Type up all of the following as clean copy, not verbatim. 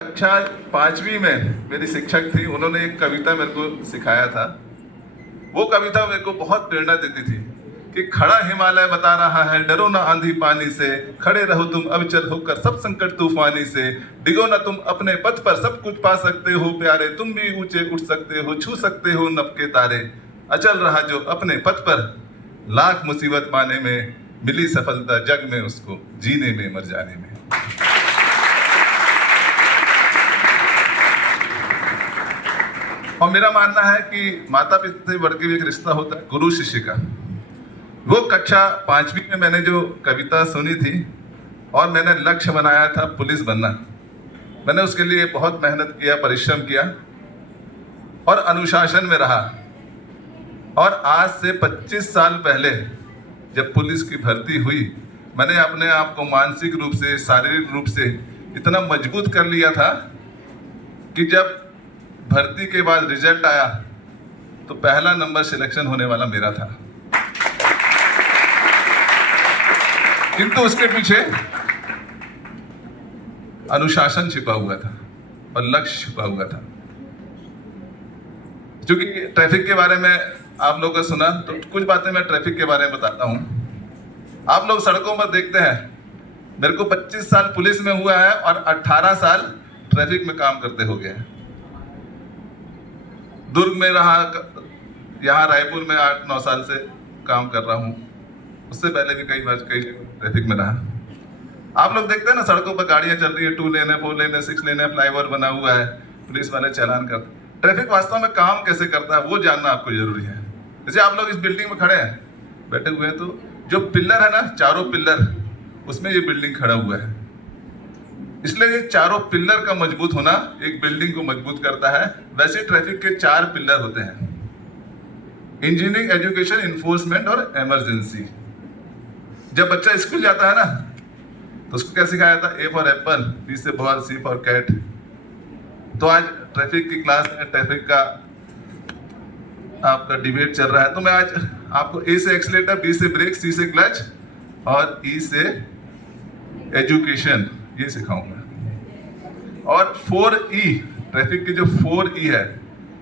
कक्षा 5वीं में मेरी शिक्षक थी, उन्होंने एक कविता मेरे को सिखाया था। वो कविता मेरे को बहुत प्रेरणा देती थी कि खड़ा हिमालय बता रहा है, डरो ना आंधी पानी से, खड़े रहो तुम अविचल होकर सब संकट तूफानी से, डिगो ना तुम अपने पथ पर, सब कुछ पा सकते हो प्यारे, तुम भी ऊंचे उठ सकते हो, छू सकते हो नभ के तारे। अचल रहा जो अपने पथ पर, लाख मुसीबत पाने में, मिली सफलता जग में उसको, जीने में मर जाने में। और मेरा मानना है कि माता पिता से बढ़ के भी एक रिश्ता होता है गुरु शिष्य का। वो कक्षा 5वीं में मैंने जो कविता सुनी थी और मैंने लक्ष्य बनाया था पुलिस बनना। मैंने उसके लिए बहुत मेहनत किया, परिश्रम किया और अनुशासन में रहा। और आज से 25 साल पहले जब पुलिस की भर्ती हुई, मैंने अपने आप को मानसिक रूप से, शारीरिक रूप से इतना मजबूत कर लिया था कि जब भर्ती के बाद रिजल्ट आया तो पहला नंबर सिलेक्शन होने वाला मेरा था। किंतु उसके पीछे अनुशासन छिपा हुआ था और लक्ष्य छिपा हुआ था। क्योंकि ट्रैफिक के बारे में आप लोगों को सुना, तो कुछ बातें मैं ट्रैफिक के बारे में बताता हूं। आप लोग सड़कों पर देखते हैं, मेरे को 25 साल पुलिस में हुआ है और 18 साल ट्रैफिक में काम करते हो गए। दुर्ग में रहा, यहाँ रायपुर में 8-9 साल से काम कर रहा हूँ। उससे पहले भी कई बार कई ट्रैफिक में रहा। आप लोग देखते हैं ना, सड़कों पर गाड़ियाँ चल रही है, 2 लेन है, 4 लेन है, 6 लेन है, फ्लाईओवर बना हुआ है, पुलिस वाले चालान करते। ट्रैफिक वास्तव में काम कैसे करता है वो जानना आपको जरूरी है। जैसे आप लोग इस बिल्डिंग में खड़े हैं, बैठे हुए हैं, तो जो पिल्लर है ना, चारों पिल्लर, उसमें ये बिल्डिंग खड़ा हुआ है। इसलिए ये चारों पिल्लर का मजबूत होना एक बिल्डिंग को मजबूत करता है। वैसे ट्रैफिक के 4 पिल्लर होते हैं: इंजीनियरिंग, एजुकेशन, इन्फोर्समेंट और इमरजेंसी। जब बच्चा स्कूल जाता है ना, तो उसको क्या सिखाया था? ए फॉर एप्पल, बी से बॉल, सी फॉर कैट। तो आज ट्रैफिक की क्लास में ट्रैफिक का आपका डिबेट चल रहा है, तो मैं आज आपको ए से एक्सीलेटर, बी से ब्रेक, सी से क्लच और ई से एजुकेशन ये सिखाऊंगा। और 4E, ट्रैफिक की जो 4E है,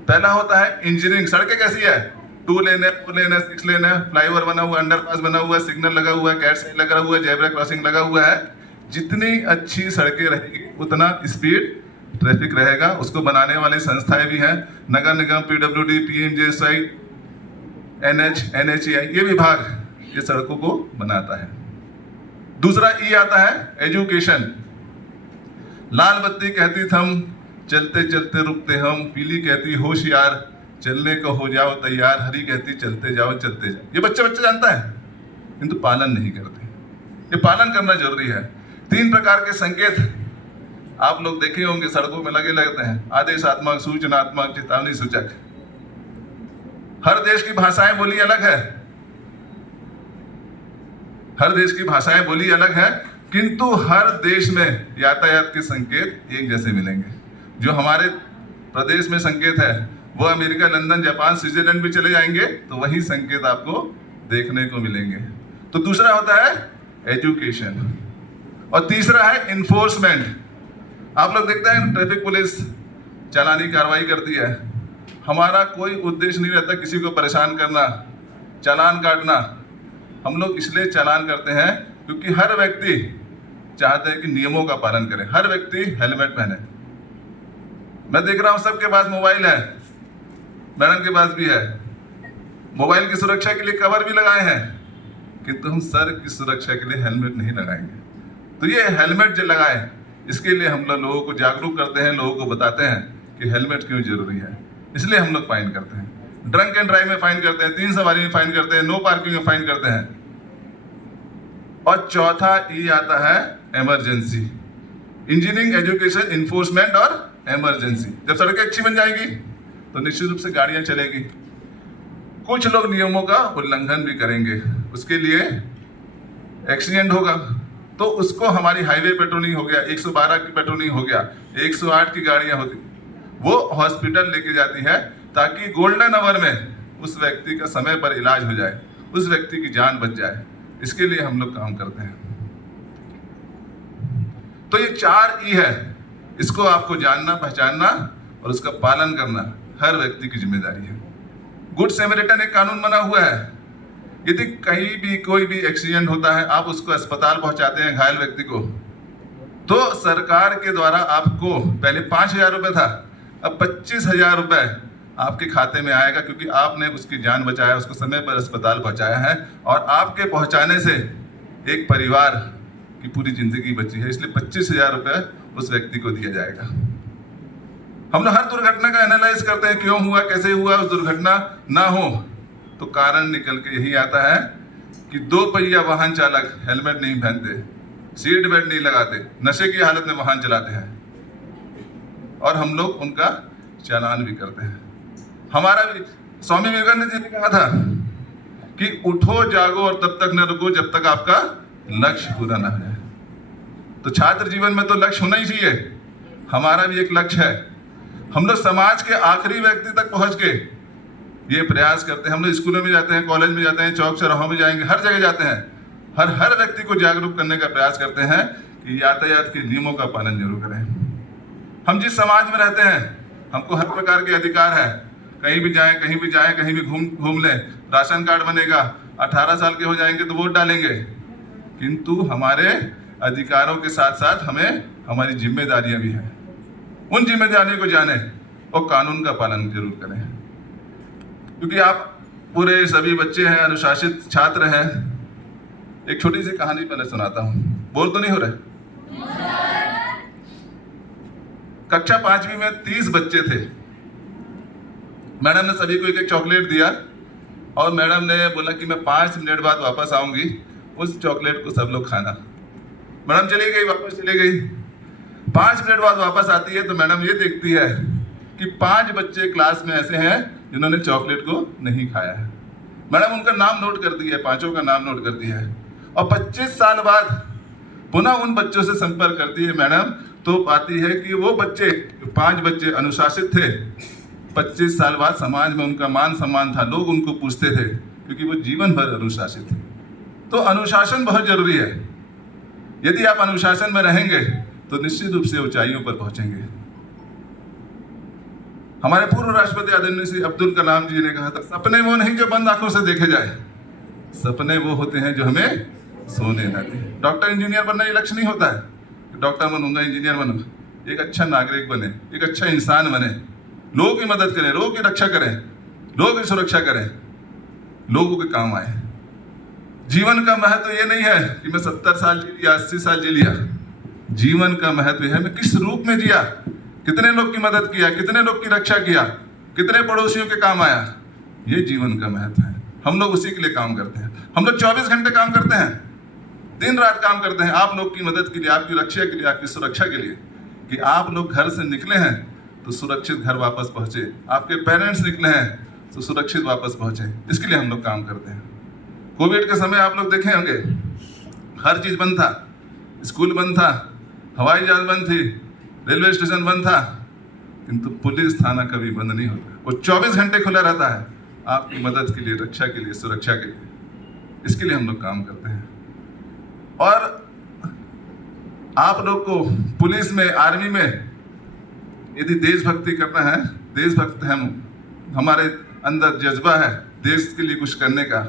पहला होता है इंजीनियरिंग। सड़कें कैसी है? 2 लेन है, 4 लेन है, 6 लेन है, फ्लाईओवर बना हुआ, अंडरपास बना हुआ है, सिग्नल लगा हुआ है, कैट साइन लगा हुआ है, जेब्रा क्रॉसिंग लगा हुआ है। जितनी अच्छी सड़कें रहेगी उतना स्पीड ट्रैफिक रहेगा। उसको बनाने वाली संस्थाएं भी हैं, नगर निगम, PWD, PMJSY, NH, NHAI, ये विभाग ये सड़कों को बनाता है। दूसरा E आता है एजुकेशन। लाल बत्ती कहती थम, चलते चलते रुकते हम, पीली कहती होशियार, चलने को हो जाओ तैयार, हरी कहती चलते जाओ चलते जाओ। ये बच्चा जानता है, किंतु पालन नहीं करते। ये पालन करना जरूरी है। 3 प्रकार के संकेत आप लोग देखे होंगे सड़कों में लगे लगते हैं: आदेशात्मक, सूचनात्मक, चेतावनी सूचक। हर देश की भाषाएं बोली अलग है, हर देश की भाषाएं बोली अलग है, किंतु हर देश में यातायात के संकेत एक जैसे मिलेंगे। जो हमारे प्रदेश में संकेत है वो अमेरिका, लंदन, जापान, स्विट्जरलैंड भी चले जाएंगे तो वही संकेत आपको देखने को मिलेंगे। तो दूसरा होता है एजुकेशन और तीसरा है इन्फोर्समेंट। आप लोग देखते हैं ट्रैफिक पुलिस चालानी कार्रवाई करती है। हमारा कोई उद्देश्य नहीं रहता किसी को परेशान करना, चालान काटना। हम लोग इसलिए चालान करते हैं क्योंकि हर व्यक्ति चाहते हैं कि नियमों का पालन करें, हर व्यक्ति हेलमेट पहने। मैं देख रहा हूं सबके पास मोबाइल है, मैडम के पास भी है। मोबाइल की सुरक्षा के लिए कवर भी लगाए हैं, किंतु हम सर की सुरक्षा के लिए हेलमेट नहीं लगाएंगे। तो ये हेलमेट जो लगाए, इसके लिए हम लोगों को जागरूक करते हैं, लोगों को बताते हैं कि हेलमेट क्यों जरूरी है। इसलिए हम लोग फाइन करते हैं, ड्रंक एंड ड्राइव में फाइन करते हैं, 3 सवारी में फाइन करते हैं, नो पार्किंग में फाइन करते हैं। और चौथा E आता है इमरजेंसी। इंजीनियरिंग, एजुकेशन, इन्फोर्समेंट और इमरजेंसी। जब सड़कें अच्छी बन जाएंगी तो निश्चित रूप से गाड़ियां चलेगी। कुछ लोग नियमों का उल्लंघन भी करेंगे, उसके लिए एक्सीडेंट होगा, तो उसको हमारी हाईवे पेट्रोलिंग हो गया, 112 की पेट्रोलिंग हो गया, 108 की गाड़ियां होती, वो हॉस्पिटल लेके जाती है ताकि गोल्डन आवर में उस व्यक्ति का समय पर इलाज हो जाए, उस व्यक्ति की जान बच जाए। इसके लिए हम लोग काम करते हैं। तो ये 4 E है, इसको आपको जानना, पहचानना और उसका पालन करना हर व्यक्ति की जिम्मेदारी है। गुड सैमरिटन एक कानून बना हुआ है, यदि कहीं भी कोई भी एक्सीडेंट होता है, आप उसको अस्पताल पहुंचाते हैं घायल व्यक्ति को, तो सरकार के द्वारा आपको पहले 5,000 रुपये था, अब 25,000 रुपये आपके खाते में आएगा, क्योंकि आपने उसकी जान बचाया, उसको समय पर अस्पताल पहुंचाया है और आपके पहुंचाने से एक परिवार की पूरी जिंदगी बची है। इसलिए 25,000 रुपये उस व्यक्ति को दिया जाएगा। हम लोग हर दुर्घटना का एनालाइज करते हैं, क्यों हुआ, कैसे हुआ, उस दुर्घटना ना हो तो कारण निकल के यही आता है कि 2 पहिया वाहन चालक हेलमेट नहीं पहनते, सीट बेल्ट नहीं लगाते, नशे की हालत में वाहन चलाते हैं और हम लोग उनका चालान भी करते हैं। हमारा भी स्वामी विवेकानंद जी ने कहा था कि उठो जागो और तब तक न रुको जब तक आपका लक्ष्य पूरा ना हो जाए। तो छात्र जीवन में तो लक्ष्य होना ही चाहिए। हमारा भी एक लक्ष्य है। हम लोग समाज के आखिरी व्यक्ति तक पहुंच के ये प्रयास करते हैं। हम लोग स्कूलों में जाते हैं, कॉलेज में जाते हैं, चौक चौराहों में जाएंगे, हर जगह जाते हैं, हर व्यक्ति को जागरूक करने का प्रयास करते हैं कि यातायात के नियमों का पालन जरूर करें। हम जिस समाज में रहते हैं, हमको हर प्रकार के अधिकार है, कहीं भी जाएं, कहीं भी जाएं, कहीं भी घूम लें, राशन कार्ड बनेगा, 18 साल के हो जाएंगे तो वोट डालेंगे, किंतु हमारे अधिकारों के साथ साथ हमें हमारी जिम्मेदारियां भी हैं। उन जिम्मेदारियों को जाने और कानून का पालन जरूर करें, क्योंकि आप पूरे सभी बच्चे हैं, अनुशासित छात्र हैं। एक छोटी सी कहानी पहले सुनाता हूं, बोर तो नहीं हो रहे? कक्षा 5वीं में 30 बच्चे थे। मैडम ने सभी को एक चॉकलेट दिया और मैडम ने बोला कि मैं 5 मिनट बाद वापस आऊंगी, उस चॉकलेट को सब लोग खाना। मैडम चली गई, वापस चली गई। 5 मिनट बाद वापस आती है तो मैडम ये देखती है कि 5 बच्चे क्लास में ऐसे हैं जिन्होंने चॉकलेट को नहीं खाया है। मैडम उनका नाम नोट कर दिया है, 5 का नाम नोट कर दिया है और 25 साल बाद पुनः उन बच्चों से संपर्क करती है मैडम, तो पाती है कि वो बच्चे, 5 बच्चे अनुशासित थे। 25 साल बाद समाज में उनका मान सम्मान था, लोग उनको पूछते थे क्योंकि वो जीवन भर अनुशासित थे। तो अनुशासन बहुत जरूरी है। यदि आप अनुशासन में रहेंगे तो निश्चित रूप से ऊंचाइयों पर पहुंचेंगे। हमारे पूर्व राष्ट्रपति आदरणीय श्री अब्दुल कलाम जी ने कहा था, सपने वो नहीं जो बंद आंखों से देखे जाए, सपने वो होते हैं जो हमें सोने न दें। डॉक्टर इंजीनियर बनना ये लक्ष्य नहीं होता है कि डॉक्टर बनूंगा, इंजीनियर बनूंगा। एक अच्छा नागरिक बने, एक अच्छा इंसान बने, लोगों की मदद करें, लोगों की रक्षा करें, लोगों की सुरक्षा करें, लोगों के काम आए। जीवन का महत्व ये नहीं है कि मैं 70 साल जी लिया, 80 साल जी लिया। जीवन का महत्व है मैं किस रूप में जिया, कितने लोग की मदद किया, कितने लोग की रक्षा किया, कितने पड़ोसियों के काम आया। ये जीवन का महत्व है। हम लोग उसी के लिए काम करते हैं। हम लोग 24 घंटे काम करते हैं, दिन रात काम करते हैं आप लोग की मदद के लिए, आपकी रक्षा के लिए, आपकी सुरक्षा के लिए, कि आप लोग घर से निकले हैं तो सुरक्षित घर वापस पहुंचे, आपके पेरेंट्स निकले हैं तो सुरक्षित वापस पहुंचे। इसके लिए हम लोग काम करते हैं। कोविड के समय आप लोग देखे होंगे, हर चीज बंद था, स्कूल बंद था, हवाई जहाज बंद थी, रेलवे स्टेशन बंद था, किंतु पुलिस थाना कभी बंद नहीं होता। वो 24 घंटे खुला रहता है आपकी मदद के लिए, रक्षा के लिए, सुरक्षा के लिए। इसके लिए हम लोग काम करते हैं। और आप लोग को पुलिस में, आर्मी में यदि देशभक्ति करना है, देशभक्त हम, हमारे अंदर जज्बा है देश के लिए कुछ करने का,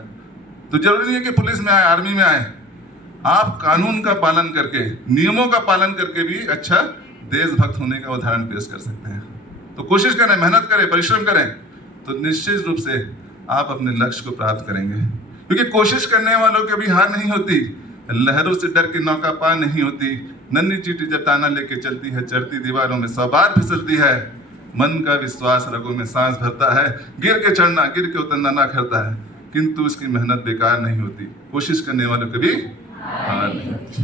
तो जरूरी नहीं है कि पुलिस में आए, आर्मी में आए। आप कानून का पालन करके, नियमों का पालन करके भी अच्छा देशभक्त होने का उदाहरण पेश कर सकते हैं। तो कोशिश करें, मेहनत करें, परिश्रम करें, तो निश्चित रूप से आप अपने लक्ष्य को प्राप्त करेंगे। क्योंकि कोशिश करने वालों की भी हार नहीं होती, लहरों से डर के नौका पार नहीं होती, नन्ही चीटी जब ताना लेके चलती है, चढ़ती दीवारों में 100 बार फिसलती है, मन का विश्वास रगों में सांस भरता है, गिर के चढ़ना, गिर के उतरना ना करता है, किंतु उसकी मेहनत बेकार नहीं होती। कोशिश करने वालों कभी हार नहीं होती।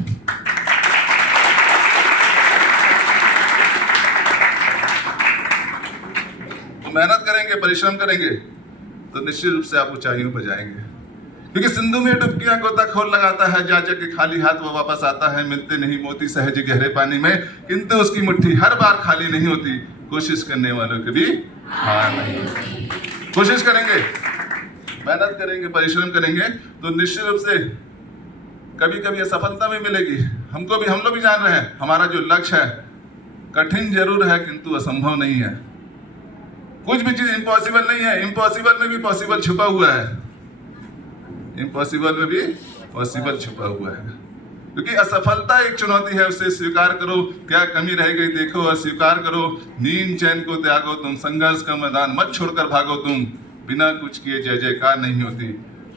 तो मेहनत करेंगे, परिश्रम करेंगे तो निश्चित रूप से आप ऊंचाइयों पर जाएंगे। क्योंकि सिंधु में डुबकियां गोताखोर लगाता है, जा के खाली हाथ वो वापस आता है, मिलते नहीं मोती सहज गहरे पानी में, किंतु उसकी मुट्ठी हर बार खाली नहीं होती। कोशिश करने वालों की भी हार नहीं होती। कोशिश करेंगे, मेहनत करेंगे, परिश्रम करेंगे तो निश्चित रूप से कभी कभी असफलता भी मिलेगी। हम लोग भी जान रहे हैं हमारा जो लक्ष्य है कठिन जरूर है किंतु असंभव नहीं है। कुछ भी चीज इम्पॉसिबल नहीं है, इम्पॉसिबल में भी पॉसिबल छुपा हुआ है, इम्पॉसिबल में भी पॉसिबल छुपा हुआ है। क्योंकि असफलता एक चुनौती है, उसे स्वीकार करो, क्या कमी रह गई देखो और स्वीकार करो। नींद चैन को त्यागो तुम, संघर्ष का मैदान मत छोड़कर भागो तुम, बिना कुछ किए जय जयकार नहीं होती,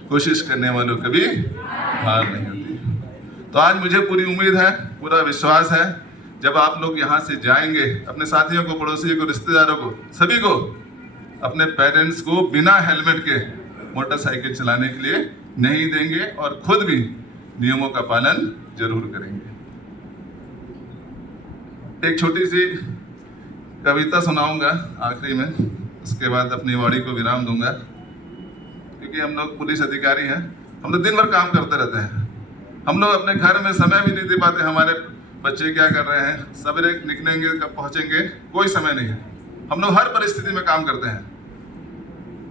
कोशिश करने वालों कभी हार नहीं होती। तो आज मुझे पूरी उम्मीद है, पूरा विश्वास है, जब आप लोग यहाँ से जाएंगे, अपने साथियों को, पड़ोसियों को, रिश्तेदारों को, सभी को, अपने पेरेंट्स को बिना हेलमेट के मोटरसाइकिल चलाने के लिए नहीं देंगे और खुद भी नियमों का पालन जरूर करेंगे। एक छोटी सी कविता सुनाऊंगा आखिरी में, उसके बाद अपनी वाणी को विराम दूंगा। क्योंकि हम लोग पुलिस अधिकारी हैं, हम लोग दिन भर काम करते रहते हैं, हम लोग अपने घर में समय भी नहीं दे पाते। हमारे बच्चे क्या कर रहे हैं, सवेरे निकलेंगे कब पहुंचेंगे, कोई समय नहीं है। हम लोग हर परिस्थिति में काम करते हैं।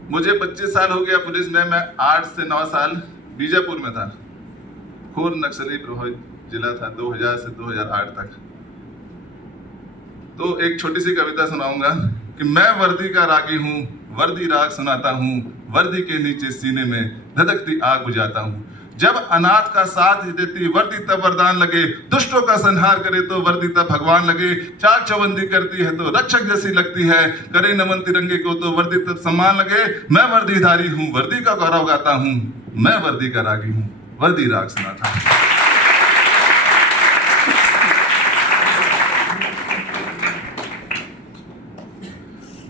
मुझे 25 साल हो गया पुलिस में, मैं 8 से 9 साल बीजापुर में था, खूर नक्सली प्रभावित जिला था 2000 से 2008 तक। तो एक छोटी सी कविता सुनाऊंगा कि मैं वर्दी का रागी हूँ, वर्दी राग सुनाता हूँ, वर्दी के नीचे सीने में धधकती आग बुझाता हूँ। जब अनाथ का साथ देती वर्दी तब वरदान लगे, दुष्टों का संहार करे तो वर्दी तब भगवान लगे। चाक चौबंदी करती है तो रक्षक जैसी लगती है, करे नमन तिरंगे को तो वर्दी तब सम्मान लगे। मैं वर्दीधारी हूँ, वर्दी का गौरव गाता हूँ, मैं वर्दी का रागी हूँ, वर्दी राग सुनाता हूँ।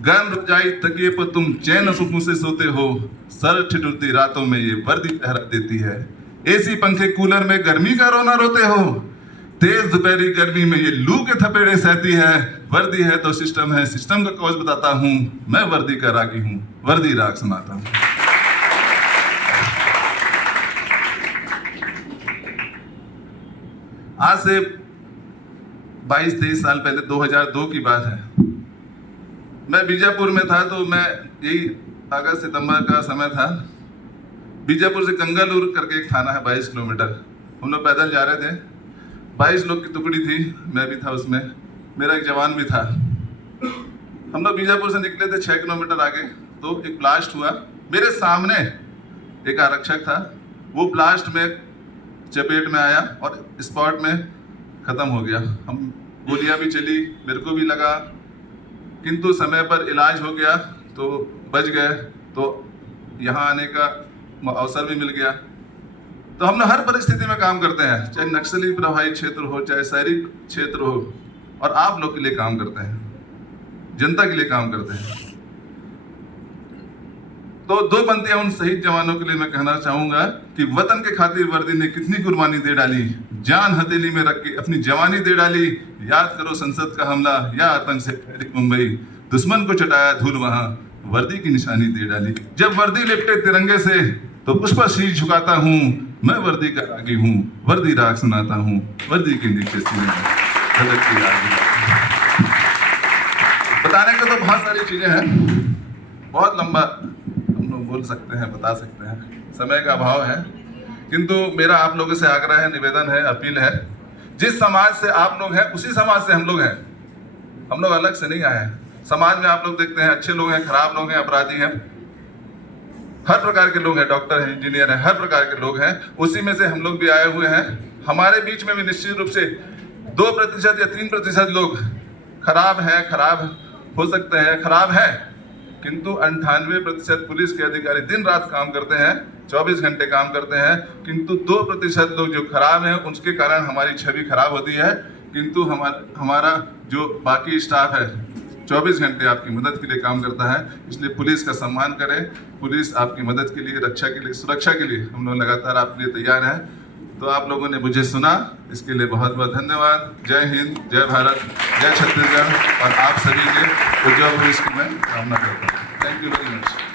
गर्म रजाई तकिए पर तुम चैन सुकून से सोते हो, सर ठिठुरती रातों में ये वर्दी पहरा देती है। एसी पंखे कूलर में गर्मी का रोना रोते हो, तेज दोपहरी गर्मी में ये लू के थपेड़े सहती है। वर्दी है तो सिस्टम है, सिस्टम का कॉज बताता हूँ, मैं वर्दी का रागी हूँ, वर्दी राग सुनाता हूँ। आज से 22-23 साल पहले 2002 की बात है, मैं बीजापुर में था। तो मैं यही अगस्त सितंबर का समय था, बीजापुर से गंगालूर करके एक थाना है 22 किलोमीटर, हम लोग पैदल जा रहे थे। 22 लोग की टुकड़ी थी, मैं भी था उसमें, मेरा एक जवान भी था। हम लोग बीजापुर से निकले थे 6 किलोमीटर आगे, तो एक ब्लास्ट हुआ। मेरे सामने एक आरक्षक था, वो ब्लास्ट में चपेट में आया और स्पॉट में ख़त्म हो गया। हम गोलियां भी चली, मेरे को भी लगा, किंतु समय पर इलाज हो गया तो बच गए, तो यहाँ आने का अवसर भी मिल गया। तो हम लोग हर परिस्थिति में काम करते हैं, चाहे नक्सली प्रभावित क्षेत्र हो, चाहे शहरी क्षेत्र हो, और आप लोग के लिए काम करते हैं, जनता के लिए काम करते हैं। तो 2 पंक्तियां उन शहीद जवानों के लिए मैं कहना चाहूंगा कि वतन के खातिर वर्दी ने कितनी कुर्बानी दे डाली, जान हथेली में रख के अपनी जवानी दे डाली। याद करो संसद का हमला या आतंक से ठहरी मुंबई, दुश्मन को चटाया धूल वहां, वर्दी की निशानी दे डाली। जब वर्दी लिपटे तिरंगे से तो पुष्प शीश झुकाता हूँ, मैं वर्दी का रागी हूँ, वर्दी राग सुनाता हूँ, वर्दी के नीचे सीने में धधकती आग। बताने को तो बहुत सारी चीजें हैं, बहुत लंबा हम लोग बोल सकते हैं, बता सकते हैं, समय का अभाव है। किंतु मेरा आप लोगों से आग्रह है, निवेदन है, अपील है, जिस समाज से आप लोग हैं उसी समाज से हम लोग हैं, हम लोग अलग से नहीं आए हैं। समाज में आप लोग देखते हैं अच्छे लोग हैं, खराब लोग हैं, अपराधी हैं, हर प्रकार के लोग हैं, डॉक्टर हैं, इंजीनियर हैं, हर प्रकार के लोग हैं, उसी में से हम लोग भी आए हुए हैं। हमारे बीच में भी निश्चित रूप से 2% या 3% लोग खराब हैं, खराब हो सकते हैं, खराब हैं, किंतु 98% पुलिस के अधिकारी दिन रात काम करते हैं, 24 घंटे काम करते हैं। किंतु 2% लोग जो खराब हैं उसके कारण हमारी छवि खराब होती है। किंतु हमारा जो बाकी स्टाफ है 24 घंटे आपकी मदद के लिए काम करता है। इसलिए पुलिस का सम्मान करें, पुलिस आपकी मदद के लिए, रक्षा के लिए, सुरक्षा के लिए हम लोग लगातार आपके लिए तैयार हैं। तो आप लोगों ने मुझे सुना, इसके लिए बहुत बहुत धन्यवाद। जय हिंद, जय भारत, जय छत्तीसगढ़, और आप सभी के उज्जवल भविष्य की मैं कामना करता हूँ। Thank you very much.